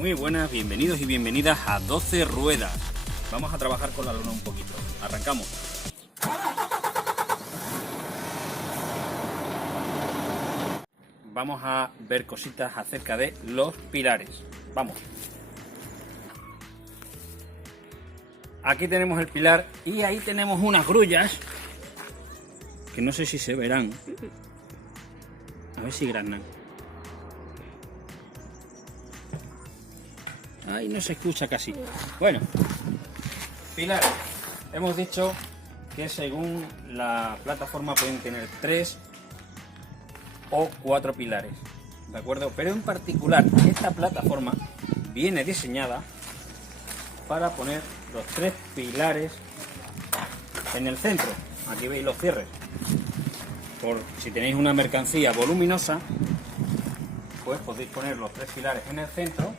Muy buenas, bienvenidos y bienvenidas a 12 ruedas. Vamos a trabajar con la lona un poquito. Arrancamos. Vamos a ver cositas acerca de los pilares. Vamos. Aquí tenemos el pilar y ahí tenemos unas grullas que no sé si se verán. A ver si granan. Ahí no se escucha casi. Bueno, pilares. Hemos dicho que según la plataforma pueden tener 3 o 4 pilares, ¿de acuerdo? Pero en particular esta plataforma viene diseñada para poner los 3 pilares en el centro. Aquí veis los cierres. Por si tenéis una mercancía voluminosa, pues podéis poner los 3 pilares en el centro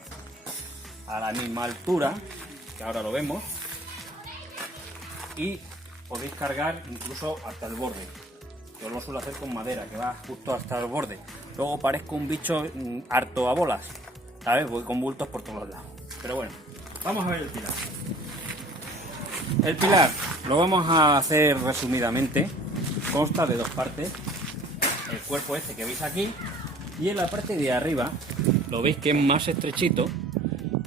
a la misma altura, que ahora lo vemos, y podéis cargar incluso hasta el borde. Yo lo suelo hacer con madera, que va justo hasta el borde. Luego parezco un bicho harto a bolas, ¿sabes? Voy con bultos por todos lados. Pero bueno, vamos a ver el pilar. El pilar lo vamos a hacer resumidamente. Consta de 2 partes. El cuerpo este que veis aquí, y en la parte de arriba, lo veis que es más estrechito.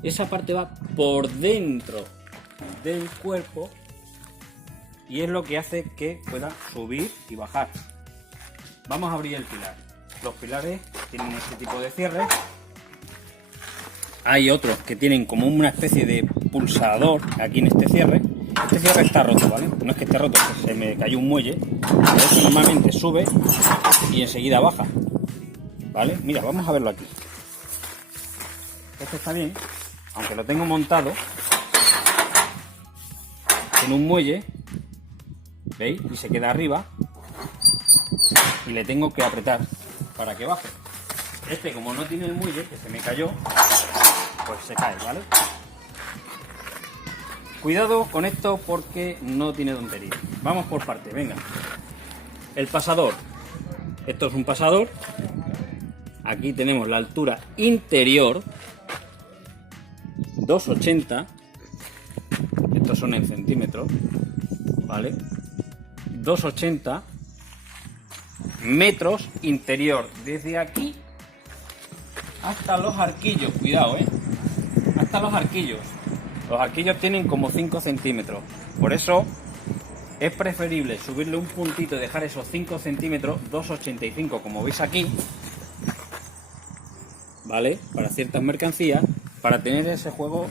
Esa parte va por dentro del cuerpo y es lo que hace que pueda subir y bajar. Vamos a abrir el pilar. Los pilares tienen este tipo de cierre. Hay otros que tienen como una especie de pulsador aquí en este cierre. Este cierre está roto, ¿vale? No es que esté roto, es que se me cayó un muelle. A ver si normalmente sube y enseguida baja, ¿vale? Mira, vamos a verlo aquí. Este está bien, aunque lo tengo montado en un muelle, ¿veis? Y se queda arriba y le tengo que apretar para que baje. Este, como no tiene el muelle, que se me cayó, pues se cae, ¿vale? Cuidado con esto porque no tiene tontería. Vamos por partes, venga. El pasador. Esto es un pasador. Aquí tenemos la altura interior, 2,80. Estos son en centímetros, ¿vale? 2,80 metros interior. Desde aquí hasta los arquillos. Cuidado, hasta los arquillos. Los arquillos tienen como 5 centímetros. Por eso es preferible subirle un puntito y dejar esos 5 centímetros, 2,85, como veis aquí, ¿vale? Para ciertas mercancías, para tener ese juego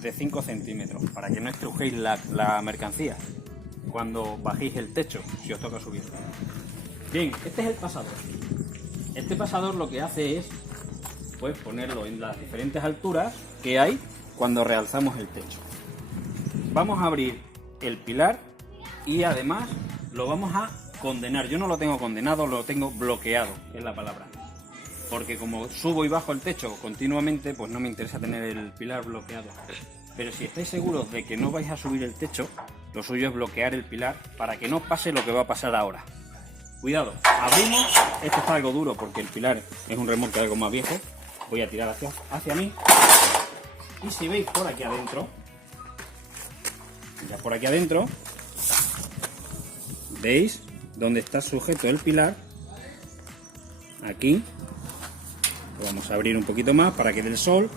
de 5 centímetros, para que no estrujéis la mercancía cuando bajéis el techo, si os toca subir. Bien, este es el pasador. Este pasador lo que hace es, pues, ponerlo en las diferentes alturas que hay cuando realzamos el techo. Vamos a abrir el pilar y además lo vamos a condenar. Yo no lo tengo condenado, lo tengo bloqueado, es la palabra. Porque como subo y bajo el techo continuamente, pues no me interesa tener el pilar bloqueado. Pero si estáis seguros de que no vais a subir el techo, lo suyo es bloquear el pilar para que no pase lo que va a pasar ahora. Cuidado, abrimos. Esto está algo duro porque el pilar es un remolque algo más viejo. Voy a tirar hacia mí. Y si veis por aquí adentro, ya por aquí adentro, ¿veis dónde está sujeto el pilar? Aquí. Lo vamos a abrir un poquito más para que dé el sol.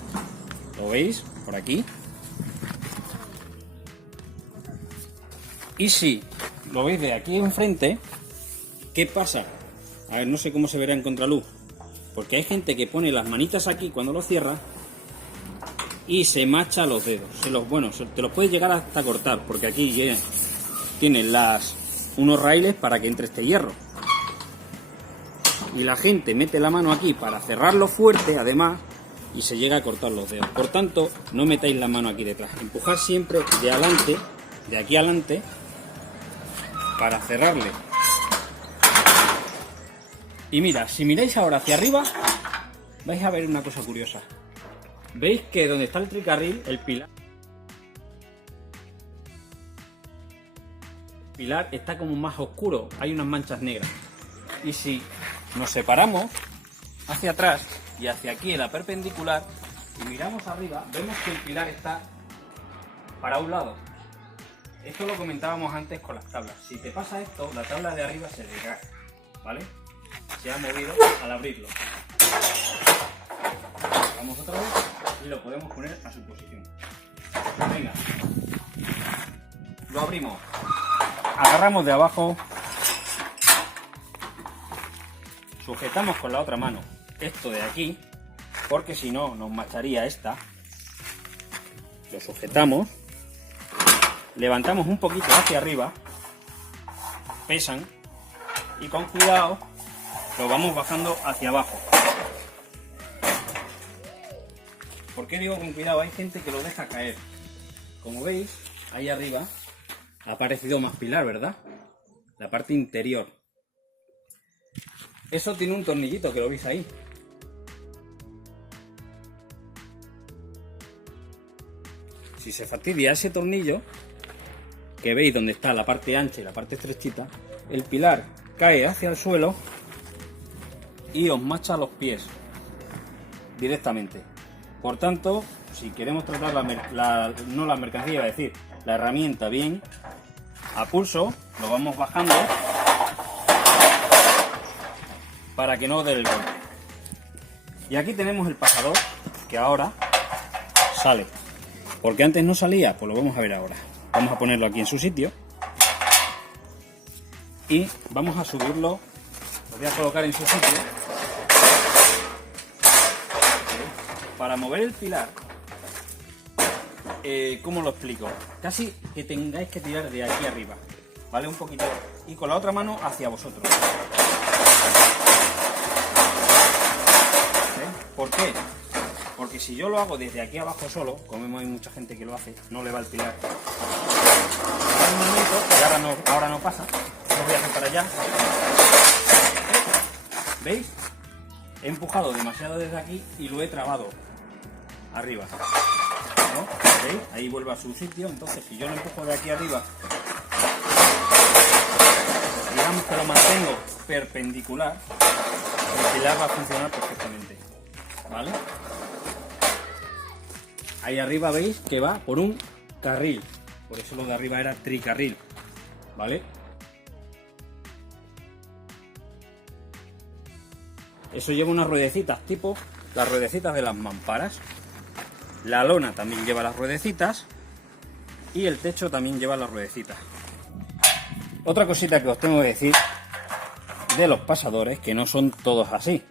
¿Lo veis? Por aquí. Y si lo veis de aquí enfrente, ¿qué pasa? A ver, no sé cómo se verá en contraluz, porque hay gente que pone las manitas aquí cuando lo cierra y se macha los dedos. Te los puedes llegar hasta cortar, porque aquí tienen unos raíles para que entre este hierro. Y la gente mete la mano aquí para cerrarlo fuerte, además, y se llega a cortar los dedos. Por tanto, no metáis la mano aquí detrás. Empujad siempre de adelante, de aquí adelante, para cerrarle. Y mira, si miráis ahora hacia arriba, vais a ver una cosa curiosa. Veis que donde está el tricarril, el pilar está como más oscuro, hay unas manchas negras. Y si nos separamos hacia atrás y hacia aquí en la perpendicular, y miramos arriba, vemos que el pilar está para un lado. Esto lo comentábamos antes con las tablas. Si te pasa esto, la tabla de arriba se desgaja, ¿vale? Se ha movido al abrirlo. Vamos otra vez y lo podemos poner a su posición. Venga, lo abrimos. Agarramos de abajo, sujetamos con la otra mano esto de aquí, porque si no nos macharía esta. Lo sujetamos, levantamos un poquito hacia arriba, pesan, y con cuidado lo vamos bajando hacia abajo. ¿Por qué digo con cuidado? Hay gente que lo deja caer. Como veis, ahí arriba ha aparecido más pilar, ¿verdad? La parte interior. Eso tiene un tornillito, que lo veis ahí. Si se fastidia ese tornillo, que veis donde está la parte ancha y la parte estrechita, el pilar cae hacia el suelo y os macha los pies directamente. Por tanto, si queremos tratar no la mercancía, iba a decir, la herramienta bien, a pulso, lo vamos bajando para que no dé el golpe. Y aquí tenemos el pasador, que ahora sale. Porque antes no salía, pues lo vamos a ver ahora. Vamos a ponerlo aquí en su sitio. Y vamos a subirlo, lo voy a colocar en su sitio. Para mover el pilar, ¿cómo lo explico? Casi que tengáis que tirar de aquí arriba, ¿vale? Un poquito. Y con la otra mano hacia vosotros. ¿Ven? ¿Por qué? Porque si yo lo hago desde aquí abajo solo, como hay mucha gente que lo hace, no le va el pilar. Un momento, que ahora no pasa. Lo voy a hacer para allá. ¿Veis? He empujado demasiado desde aquí y lo he trabado arriba, ¿no? ¿Veis? Ahí vuelve a su sitio. Entonces, si yo lo empujo de aquí arriba, digamos que lo mantengo perpendicular, el pilar va a funcionar perfectamente, ¿vale? Ahí arriba veis que va por un carril, por eso lo de arriba era tricarril, ¿vale? Eso lleva unas ruedecitas tipo las ruedecitas de las mamparas. La lona también lleva las ruedecitas y el techo también lleva las ruedecitas. Otra cosita que os tengo que decir de los pasadores, que no son todos así.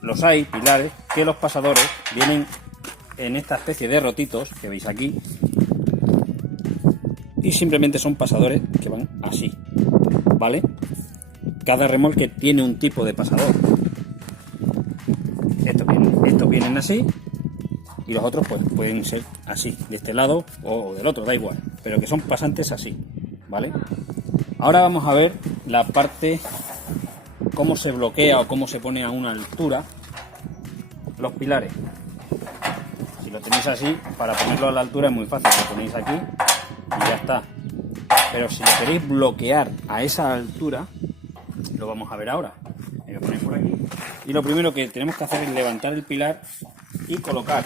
Los hay pilares que los pasadores vienen en esta especie de rotitos que veis aquí y simplemente son pasadores que van así, ¿vale? Cada remolque tiene un tipo de pasador. Estos vienen así y los otros pues pueden ser así, de este lado o del otro, da igual, pero que son pasantes así, ¿vale? Ahora vamos a ver la parte, cómo se bloquea o cómo se pone a una altura los pilares. Si lo tenéis así, para ponerlo a la altura es muy fácil, lo ponéis aquí y ya está. Pero si lo queréis bloquear a esa altura, lo vamos a ver ahora. Lo ponéis por aquí y lo primero que tenemos que hacer es levantar el pilar y colocar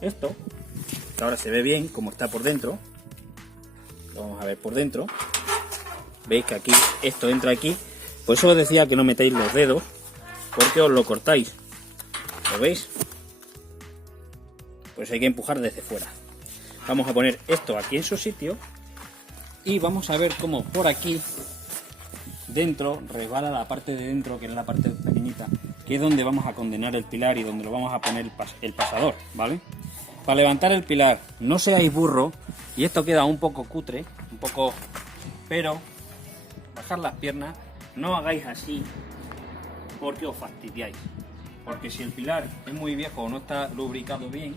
esto, que ahora se ve bien como está por dentro. Lo vamos a ver por dentro. Veis que aquí esto entra aquí. Por eso os decía que no metáis los dedos, porque os lo cortáis. ¿Lo veis? Pues hay que empujar desde fuera. Vamos a poner esto aquí en su sitio y vamos a ver cómo por aquí dentro resbala la parte de dentro, que es la parte pequeñita, que es donde vamos a condenar el pilar y donde lo vamos a poner el pasador, ¿vale? Para levantar el pilar, no seáis burro, y esto queda un poco cutre, pero bajar las piernas, no hagáis así porque os fastidiáis, porque si el pilar es muy viejo o no está lubricado bien,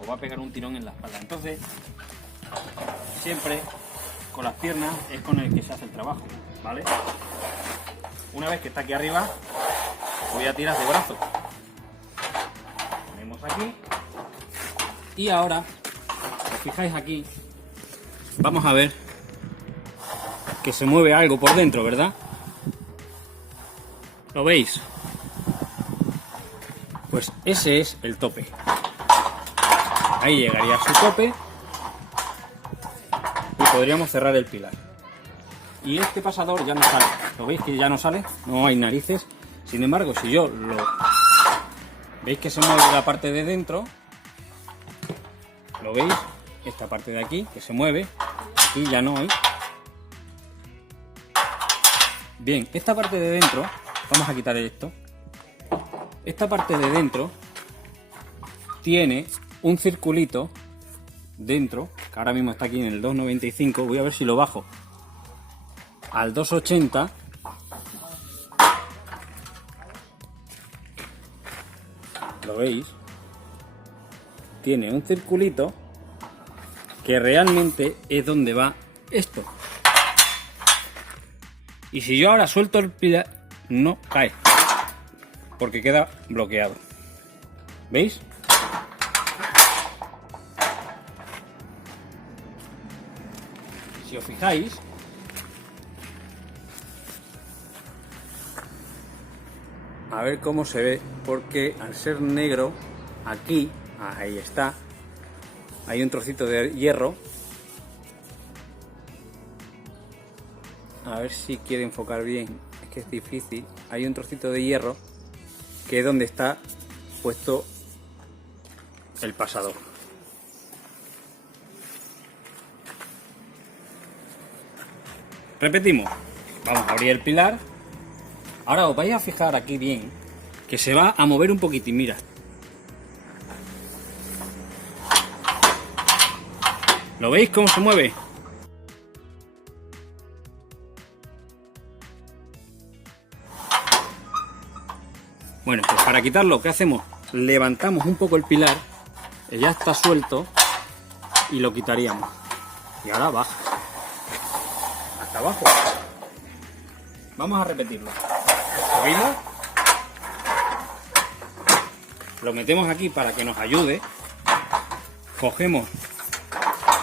os va a pegar un tirón en la espalda. Entonces, siempre con las piernas es con el que se hace el trabajo, ¿vale? Una vez que está aquí arriba, voy a tirar de brazo. Ponemos aquí. Y ahora, si os fijáis aquí, vamos a ver que se mueve algo por dentro, ¿verdad? ¿Lo veis? Pues ese es el tope. Ahí llegaría a su tope y podríamos cerrar el pilar. Y este pasador ya no sale. ¿Lo veis que ya no sale? No hay narices. Sin embargo, si yo lo... ¿Veis que se mueve la parte de dentro? ¿Lo veis? Esta parte de aquí que se mueve. Aquí ya no hay. Bien, esta parte de dentro, vamos a quitar esto. Esta parte de dentro tiene un circulito dentro, que ahora mismo está aquí en el 2,95. Voy a ver si lo bajo al 2,80. ¿Lo veis? Tiene un circulito que realmente es donde va esto. Y si yo ahora suelto el pilar, no cae, porque queda bloqueado. ¿Veis? Si os fijáis, a ver cómo se ve, porque al ser negro, aquí, ahí está, hay un trocito de hierro. A ver si quiere enfocar bien, es que es difícil. Hay un trocito de hierro que es donde está puesto el pasador. Repetimos, vamos a abrir el pilar. Ahora os vais a fijar aquí bien que se va a mover un poquitín, mira. ¿Lo veis cómo se mueve? Bueno, pues para quitarlo, ¿qué hacemos? Levantamos un poco el pilar, que ya está suelto, y lo quitaríamos. Y ahora baja hasta abajo. Vamos a repetirlo. Subimos, lo metemos aquí para que nos ayude, cogemos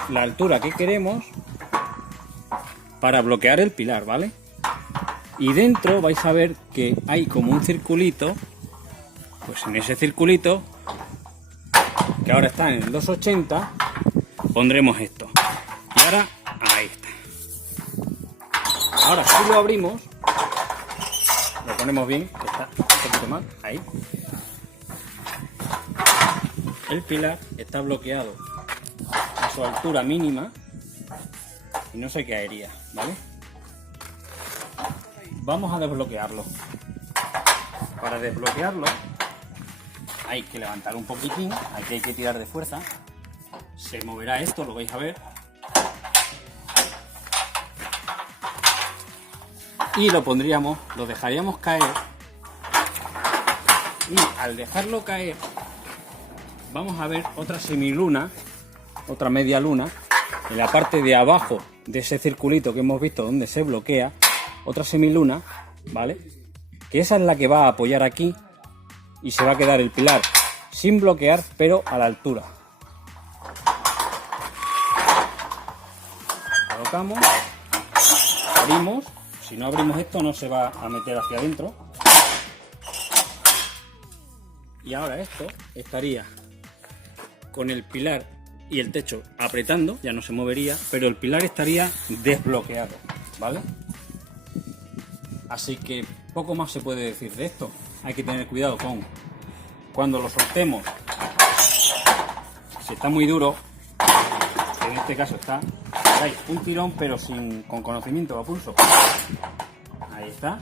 la altura que queremos para bloquear el pilar, ¿vale? Y dentro vais a ver que hay como un circulito. Pues en ese circulito, que ahora está en el 2,80, pondremos esto. Y ahora, ahí está. Ahora si lo abrimos, lo ponemos bien, que está un poquito mal, ahí. El pilar está bloqueado a su altura mínima y no se caería, ¿vale? Vamos a desbloquearlo. Para desbloquearlo hay que levantar un poquitín, aquí hay que tirar de fuerza. Se moverá esto, lo vais a ver. Y lo pondríamos, lo dejaríamos caer. Y al dejarlo caer, vamos a ver otra semiluna, otra media luna, en la parte de abajo de ese circulito que hemos visto donde se bloquea, otra semiluna, ¿vale? Que esa es la que va a apoyar aquí y se va a quedar el pilar sin bloquear, pero a la altura. Colocamos, abrimos. Si no abrimos esto no se va a meter hacia adentro. Y ahora esto estaría con el pilar y el techo apretando, ya no se movería, pero el pilar estaría desbloqueado, ¿vale? Así que poco más se puede decir de esto. Hay que tener cuidado con cuando lo soltemos. Si está muy duro, en este caso está, veis, un tirón pero con conocimiento a pulso. Ahí está.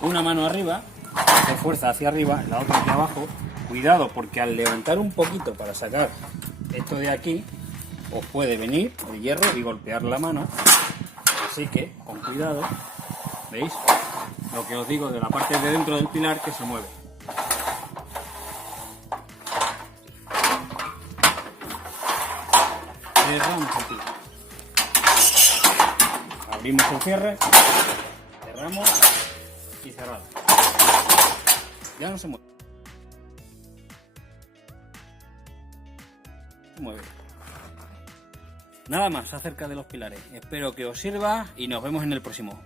Una mano arriba, de fuerza hacia arriba, la otra hacia abajo. Cuidado porque al levantar un poquito para sacar esto de aquí, os puede venir el hierro y golpear la mano. Así que, con cuidado, ¿veis? Lo que os digo de la parte de dentro del pilar que se mueve. Cerramos el pilar. Abrimos el cierre, cerramos y cerrado. Ya no se mueve. Se mueve. Nada más acerca de los pilares. Espero que os sirva y nos vemos en el próximo.